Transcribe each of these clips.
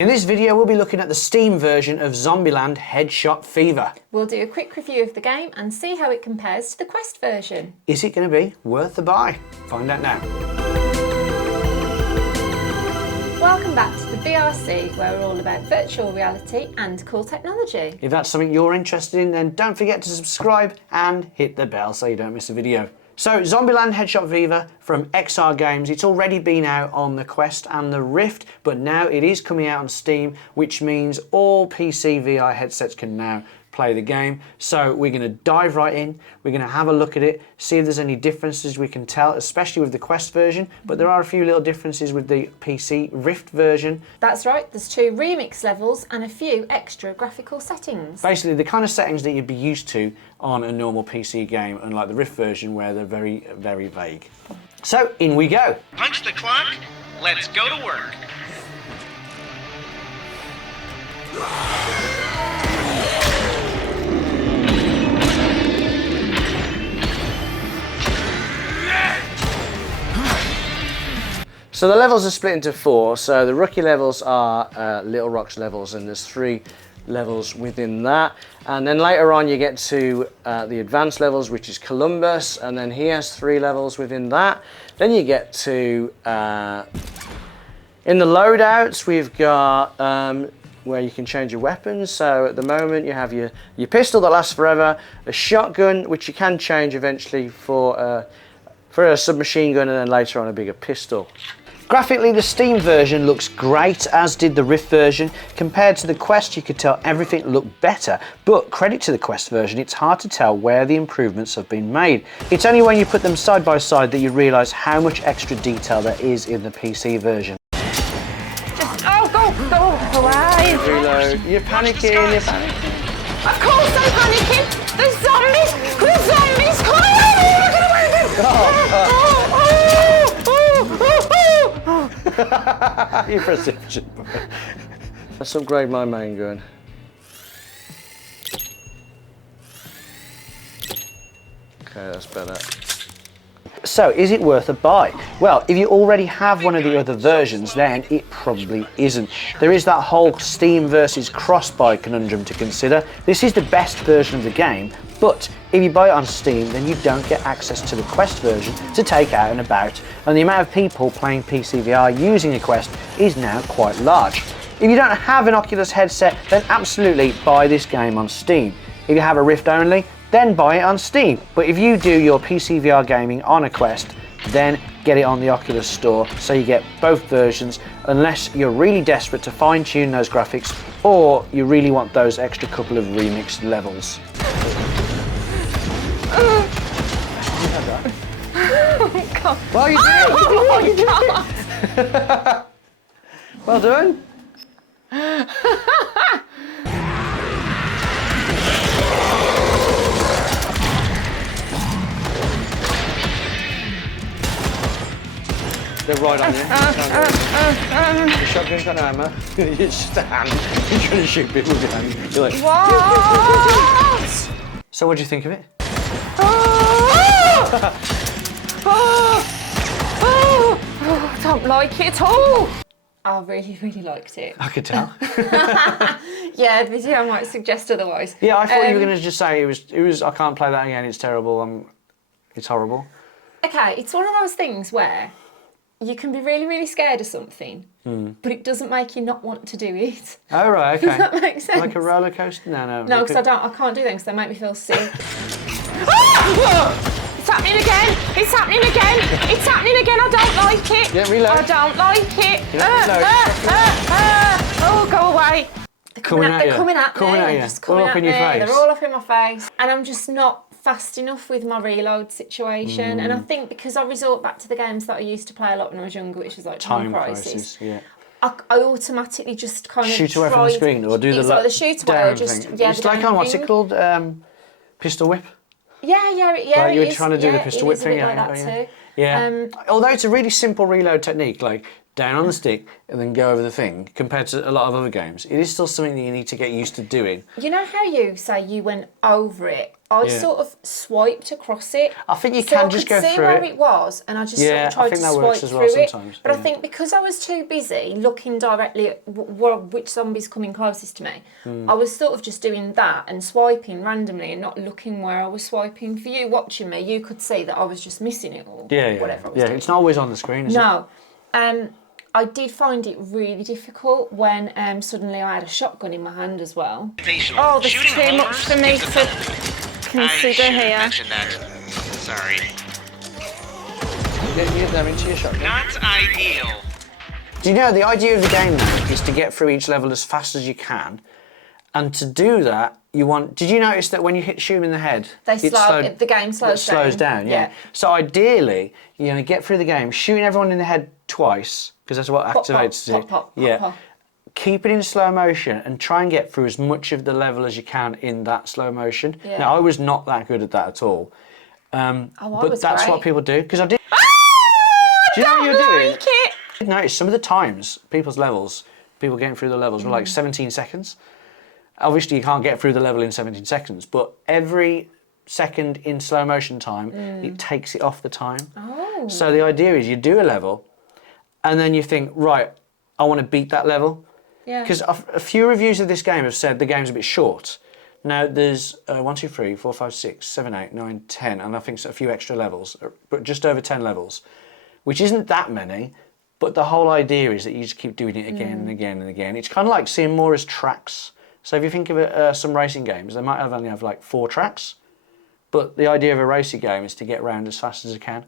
In this video we'll be looking at the Steam version of Zombieland Headshot Fever. We'll do a quick review of the game and see how it compares to the Quest version. Is it going to be worth the buy? Find out now. Welcome back to the VRC, where we're all about virtual reality and cool technology. If that's something you're interested in, then don't forget to subscribe and hit the bell so you don't miss a video. So, Zombieland Headshot Fever from XR Games, it's already been out on the Quest and the Rift, but now it is coming out on Steam, which means all PC VR headsets can now play the game. So we're going to dive right in, we're going to have a look at it, see if there's any differences we can tell, especially with the Quest version, but there are a few little differences with the PC Rift version. That's right, there's 2 remix levels and a few extra graphical settings. Basically the kind of settings that you'd be used to on a normal PC game, unlike the Rift version where they're very, very vague. So in we go. Punch the clock, let's go to work. So the levels are split into 4, so the rookie levels are Little Rocks levels, and there's 3 levels within that. And then later on you get to the advanced levels, which is Columbus, and then he has 3 levels within that. Then you get to, in the loadouts, we've got where you can change your weapons. So at the moment you have your pistol that lasts forever, a shotgun, which you can change eventually for a submachine gun, and then later on a bigger pistol. Graphically, the Steam version looks great, as did the Rift version. Compared to the Quest, you could tell everything looked better, but credit to the Quest version, it's hard to tell where the improvements have been made. It's only when you put them side by side that you realise how much extra detail there is in the PC version. Go away! Reload. You're panicking, you're panicking. Of course I'm panicking! There's zombies! There's zombies coming at me! We're gonna win this! Your perception. Let's upgrade my main gun. Okay, that's better. So, is it worth a buy? Well, if you already have one of the other versions, then it probably isn't. There is that whole Steam versus cross-buy conundrum to consider. This is the best version of the game, but if you buy it on Steam, then you don't get access to the Quest version to take out and about, and the amount of people playing PC VR using a Quest is now quite large. If you don't have an Oculus headset, then absolutely buy this game on Steam. If you have a Rift only, then buy it on Steam. But if you do your PC VR gaming on a Quest, then get it on the Oculus store, so you get both versions, unless you're really desperate to fine-tune those graphics, or you really want those extra couple of remixed levels. Oh, God. What are you doing? Oh, my God. Well done. They're right on you. The shotgun's got no ammo. It's just a hand. You're trying to shoot people with your hand. You're like, What? So what do you think of it? I don't like it at all. I really, really liked it. I could tell. Yeah, the video might suggest otherwise. Yeah, I thought you were going to just say it was. I can't play that again. It's terrible. It's horrible. Okay, it's one of those things where you can be really, really scared of something, but it doesn't make you not want to do it. Oh right, okay. Does that make sense? Like a roller coaster? No. No, because I can't do them because they make me feel sick. It's happening again! It's happening again! It's happening again! I don't like it! Yeah, reload. I don't like it! Oh, go away! They're coming at me. Just coming All up in your face. They're all up in my face. And I'm just not fast enough with my reload situation. And I think because I resort back to the games that I used to play a lot when I was younger, which was like Time Crisis. Yeah. I automatically just kind of shoot away from the screen, or do the shoot away, or just thing. yeah. It's like on what's it called? Pistol whip. Yeah. Like you were trying to do the pistol whip thing. Like that too. Yeah. Although it's a really simple reload technique, like down on the stick, and then go over the thing, compared to a lot of other games. It is still something that you need to get used to doing. You know how you say you went over it? I sort of swiped across it. I think you can just go through it. I could see where it was, and I just sort of tried to swipe through it. But I think because I was too busy looking directly at which zombie's coming closest to me, I was sort of just doing that and swiping randomly and not looking where I was swiping. For you watching me, you could see that I was just missing it or whatever I was doing. It's not always on the screen, is it? No. I did find it really difficult when suddenly I had a shotgun in my hand as well. Oh, there's too much for me to consider here. Sorry. Get them into your shotgun. Not ideal. Do you know, the idea of the game now is to get through each level as fast as you can. And to do that, you want... Did you notice that when you shoot them in the head... the game slows down, yeah. So ideally, you're going to get through the game, shooting everyone in the head twice, because that's what activates it. Pop. Keep it in slow motion and try and get through as much of the level as you can in that slow motion. Yeah. Now, I was not that good at that at all. But that's what people do, because I did... Do you know what you're doing? It. I noticed some of the times, people getting through the levels were like 17 seconds. Obviously, you can't get through the level in 17 seconds, but every second in slow motion time, it takes it off the time. Oh. So the idea is you do a level, and then you think, right, I want to beat that level. Yeah. Because a few reviews of this game have said the game's a bit short. Now, there's 1, 2, 3, 4, 5, 6, 7, 8, 9, 10, and I think a few extra levels, but just over 10 levels, which isn't that many, but the whole idea is that you just keep doing it again and again and again. It's kind of like seeing more as tracks. So if you think of some racing games, they might only have like 4 tracks, but the idea of a racing game is to get around as fast as you can,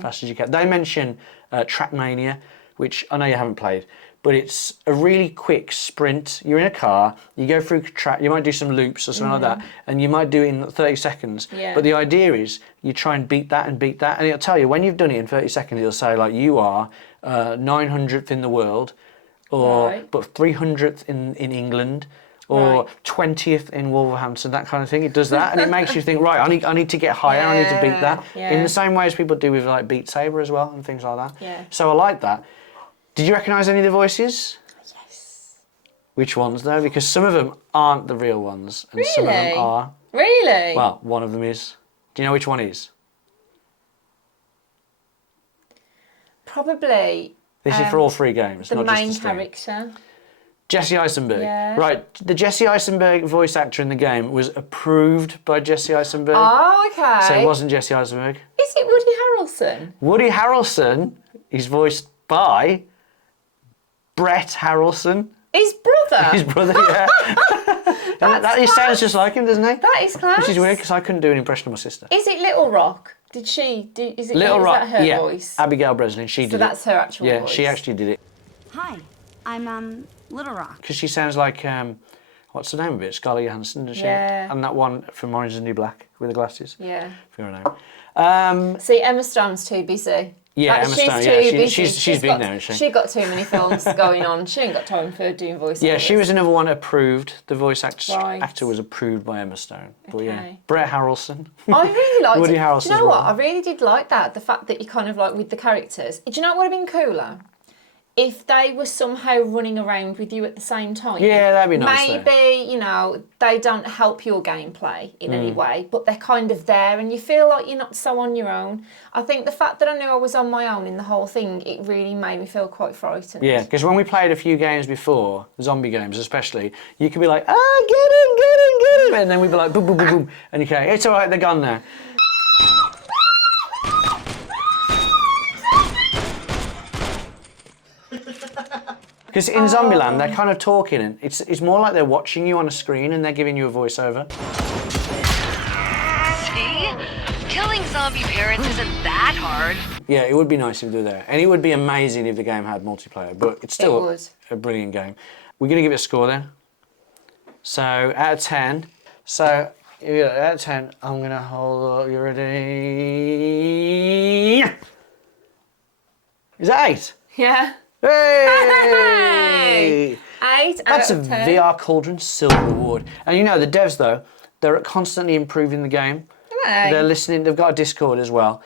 fast as you can. They mention Trackmania, which I know you haven't played, but it's a really quick sprint. You're in a car, you go through track, you might do some loops or something like that, and you might do it in 30 seconds. Yeah. But the idea is you try and beat that, and it'll tell you when you've done it in 30 seconds, it'll say like you are 900th in the world, or but 300th in England, or 20th in Wolverhampton, that kind of thing. It does that, and it makes you think, right, I need to get higher, I need to beat that. Yeah. In the same way as people do with like Beat Saber as well, and things like that. Yeah. So I like that. Did you recognise any of the voices? Yes. Which ones though? Because some of them aren't the real ones, and some of them are. Really? Well, one of them is. Do you know which one is? Probably. This is for all 3 games, the not main just the Steam. character. Jesse Eisenberg. Yeah. Right, the Jesse Eisenberg voice actor in the game was approved by Jesse Eisenberg. Oh, okay. So it wasn't Jesse Eisenberg. Is it Woody Harrelson? Woody Harrelson is voiced by Brett Harrelson. His brother? His brother, yeah. And that sounds just like him, doesn't he? That is class. Which is weird, because I couldn't do an impression of my sister. Is it Little Rock? Is it Little Rock, that her voice? Abigail Breslin, she did it. So that's her actual voice? Yeah, she actually did it. Hi, I'm Little Rock. Because she sounds like, what's the name of it? Scarlett Johansson, doesn't she? Yeah. And that one from Orange is the New Black with the glasses. Yeah. For her name. See, Emma Stone's too busy. Yeah, Emma Stone, yeah, she's big now, isn't she? She's got too many films going on. She ain't got time for doing voice. Yeah, she was another one approved. The voice actor was approved by Emma Stone. But yeah, Brett Harrelson. I really liked Woody it. Harrelson. Do you know what? I really did like that. The fact that you kind of like with the characters. Do you know what would have been cooler? If they were somehow running around with you at the same time. Yeah, that'd be nice. Maybe, they don't help your gameplay in any way, but they're kind of there and you feel like you're not so on your own. I think the fact that I knew I was on my own in the whole thing, it really made me feel quite frightened. Yeah, because when we played a few games before, zombie games especially, you could be like, get him, and then we'd be like, boom, boom, boom, boom, and you go, it's all right, they're gone now. Because in Zombieland, they're kind of talking, and it's more like they're watching you on a screen and they're giving you a voiceover. See? Killing zombie parents isn't that hard. Yeah, it would be nice if they were there. And it would be amazing if the game had multiplayer, but it's still a brilliant game. We're going to give it a score then. So, out of 10. So, out of 10, I'm going to hold up. You ready? Is that 8? Yeah. Hey! 8 That's out a of 10. VRCauldron Silver Award. And you know, the devs though, they're constantly improving the game. Hey. They're listening, they've got a Discord as well.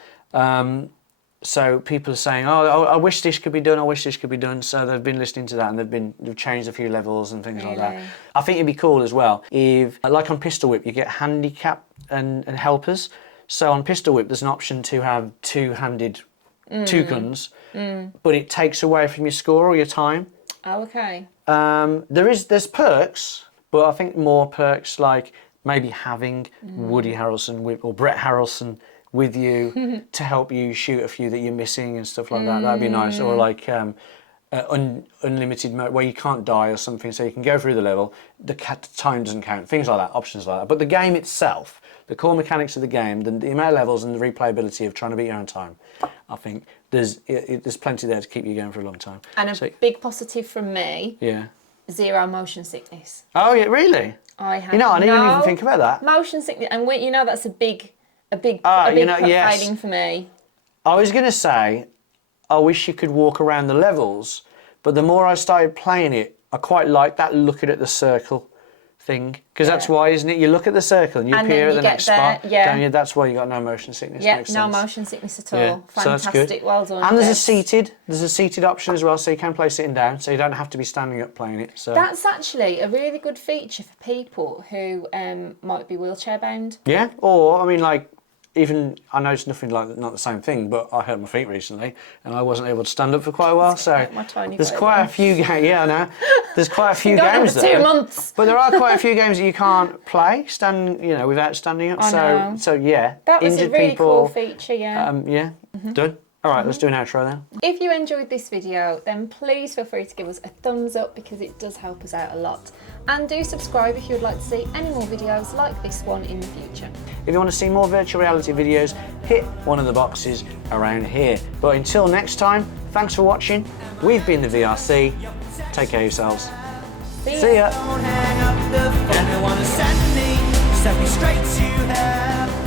So people are saying, oh, I wish this could be done, I wish this could be done. So they've been listening to that and they've changed a few levels and things like that. I think it'd be cool as well if, like on Pistol Whip, you get handicap and helpers. So on Pistol Whip, there's an option to have two-handed two guns, but it takes away from your score or your time. Oh, okay. There's perks, but I think more perks like maybe having Woody Harrelson or Brett Harrelson with you to help you shoot a few that you're missing and stuff like that. That'd be nice. Or like unlimited mode where you can't die or something, so you can go through the level. The time doesn't count. Things like that, options like that. But the game itself, the core mechanics of the game, the amount of levels and the replayability of trying to beat your own time, I think there's plenty there to keep you going for a long time. And a big positive from me. Yeah. 0 motion sickness. Oh yeah, really? I have. You know, I didn't even think about that. Motion sickness, and you know that's a big failing for me. I was going to say, I wish you could walk around the levels, but the more I started playing it, I quite like that looking at the circle thing, because that's why, isn't it? You look at the circle and you appear at the next spot. Yeah. Don't you? That's why you got no motion sickness. Yeah, Makes no sense. motion sickness at all. Yeah. Fantastic, so that's good. Well done. And there's a seated option as well, so you can play sitting down, so you don't have to be standing up playing it. So that's actually a really good feature for people who might be wheelchair bound. Yeah, or I mean, like, even I know it's not the same thing, but I hurt my feet recently and I wasn't able to stand up for quite a while. So there's quite a few games. Yeah, I know. There's quite a few games there. 2 months. But there are quite a few games that you can't play without standing up. So yeah, that was injured a really people, cool feature. Yeah. Done. All right, let's do an outro then. If you enjoyed this video, then please feel free to give us a thumbs up because it does help us out a lot. And do subscribe if you would like to see any more videos like this one in the future. If you want to see more virtual reality videos, hit one of the boxes around here. But until next time, thanks for watching. We've been the VRC. Take care of yourselves. See ya. See ya.